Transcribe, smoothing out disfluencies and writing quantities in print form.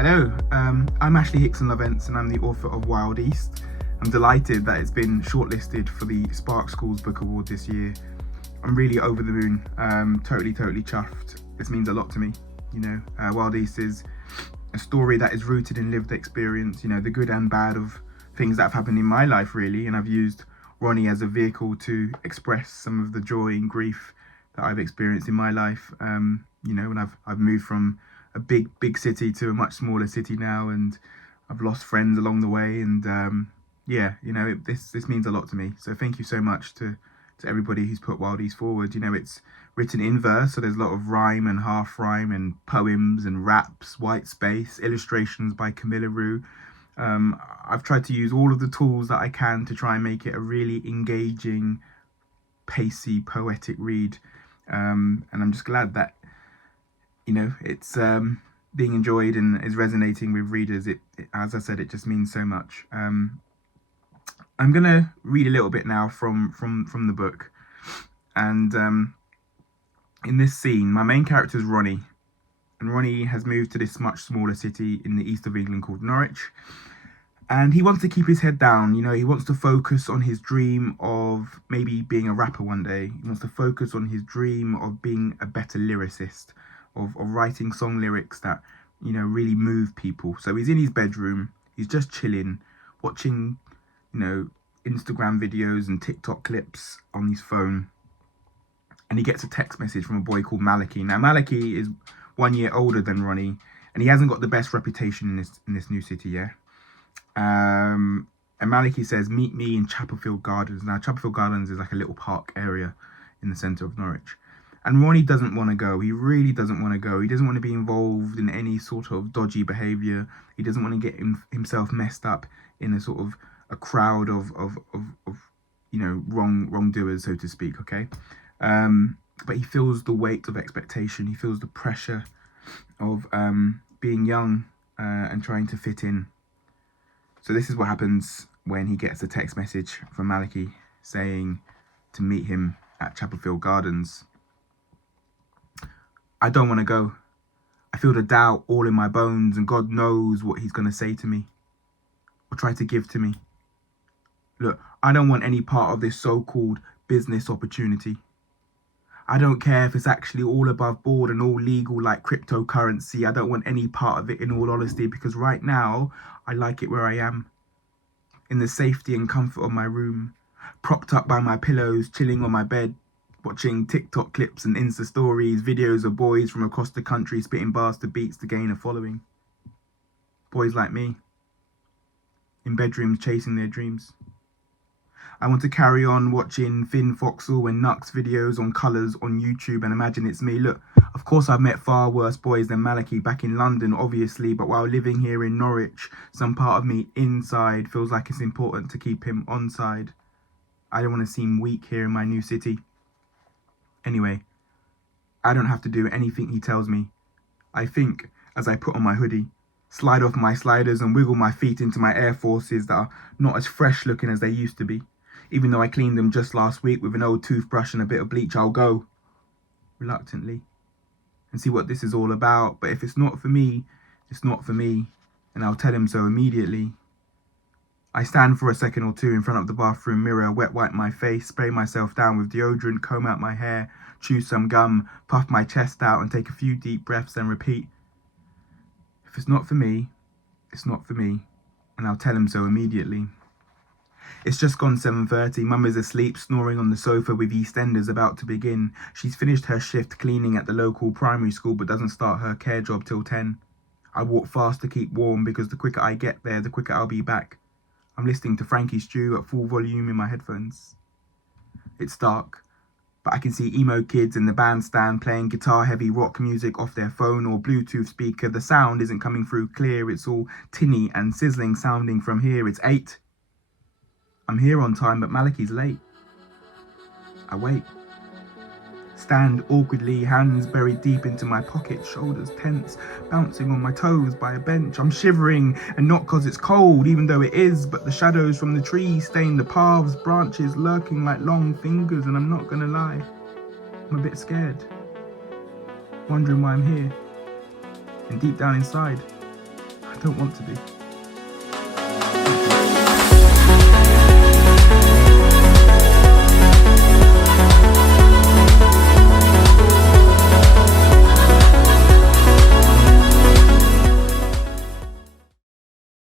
Hello, I'm actually Hickson-Lovence and I'm the author of Wild East. I'm delighted that it's been shortlisted for the Spark Schools Book Award this year. I'm really over the moon, totally chuffed. This means a lot to me, you know. Wild East is a story that is rooted in lived experience, you know, the good and bad of things that have happened in my life really, and I've used Ronnie as a vehicle to express some of the joy and grief that I've experienced in my life. You know, when I've moved from a big city to a much smaller city now, and I've lost friends along the way, and yeah, you know, this means a lot to me. So thank you so much to everybody who's put Wild East forward. You know, it's written in verse, so there's a lot of rhyme and half rhyme and poems and raps, white space, illustrations by Camilla Rue. I've tried to use all of the tools that I can to try and make it a really engaging, pacey, poetic read, and I'm just glad that, you know, it's being enjoyed and is resonating with readers. It as I said, it just means so much. I'm gonna read a little bit now from the book, and in this scene, my main character is Ronnie, and Ronnie has moved to this much smaller city in the east of England called Norwich, and he wants to keep his head down. You know, he wants to focus on his dream of maybe being a rapper one day. He wants to focus on his dream of being a better lyricist, of writing song lyrics that, you know, really move people. So he's in his bedroom, he's just chilling, watching, you know, Instagram videos and TikTok clips on his phone, and he gets a text message from a boy called Maliki. Now Maliki is 1 year older than Ronnie, and he hasn't got the best reputation in this new city, yeah. And Maliki says, meet me in Chapelfield Gardens. Now Chapelfield Gardens is like a little park area in the centre of Norwich. And Ronnie doesn't want to go. He really doesn't want to go. He doesn't want to be involved in any sort of dodgy behaviour. He doesn't want to get himself messed up in a sort of a crowd of you know, wrongdoers, so to speak. Okay, but he feels the weight of expectation. He feels the pressure of being young and trying to fit in. So this is what happens when he gets a text message from Maliki saying to meet him at Chapelfield Gardens. I don't want to go. I feel the doubt all in my bones, and God knows what he's going to say to me or try to give to me. Look, I don't want any part of this so-called business opportunity. I don't care if it's actually all above board and all legal like cryptocurrency. I don't want any part of it, in all honesty, because right now I like it where I am, in the safety and comfort of my room, propped up by my pillows, chilling on my bed, watching TikTok clips and Insta stories, videos of boys from across the country spitting bars to beats to gain a following. Boys like me, in bedrooms chasing their dreams. I want to carry on watching Finn Foxall and Nux videos on colours on YouTube and imagine it's me. Look, of course I've met far worse boys than Maliki back in London, obviously, but while living here in Norwich, some part of me inside feels like it's important to keep him on side. I don't want to seem weak here in my new city. Anyway, I don't have to do anything he tells me. I think as I put on my hoodie, slide off my sliders and wiggle my feet into my Air Forces that are not as fresh looking as they used to be. Even though I cleaned them just last week with an old toothbrush and a bit of bleach, I'll go, reluctantly, and see what this is all about. But if it's not for me, it's not for me, and I'll tell him so immediately. I stand for a second or two in front of the bathroom mirror, wet wipe my face, spray myself down with deodorant, comb out my hair, chew some gum, puff my chest out and take a few deep breaths and repeat, if it's not for me, it's not for me, and I'll tell him so immediately. It's just gone 7:30, Mum is asleep, snoring on the sofa with EastEnders about to begin. She's finished her shift cleaning at the local primary school but doesn't start her care job till 10. I walk fast to keep warm because the quicker I get there, the quicker I'll be back. I'm listening to Frankie Stew at full volume in my headphones. It's dark, but I can see emo kids in the bandstand playing guitar-heavy rock music off their phone or Bluetooth speaker. The sound isn't coming through clear, it's all tinny and sizzling sounding from here. It's 8. I'm here on time, but Maliki's late. I wait. Stand awkwardly, hands buried deep into my pockets, shoulders tense, bouncing on my toes by a bench. I'm shivering, and not 'cause it's cold, even though it is, but the shadows from the trees stain the paths, branches lurking like long fingers, and I'm not gonna lie, I'm a bit scared, wondering why I'm here. And deep down inside, I don't want to be.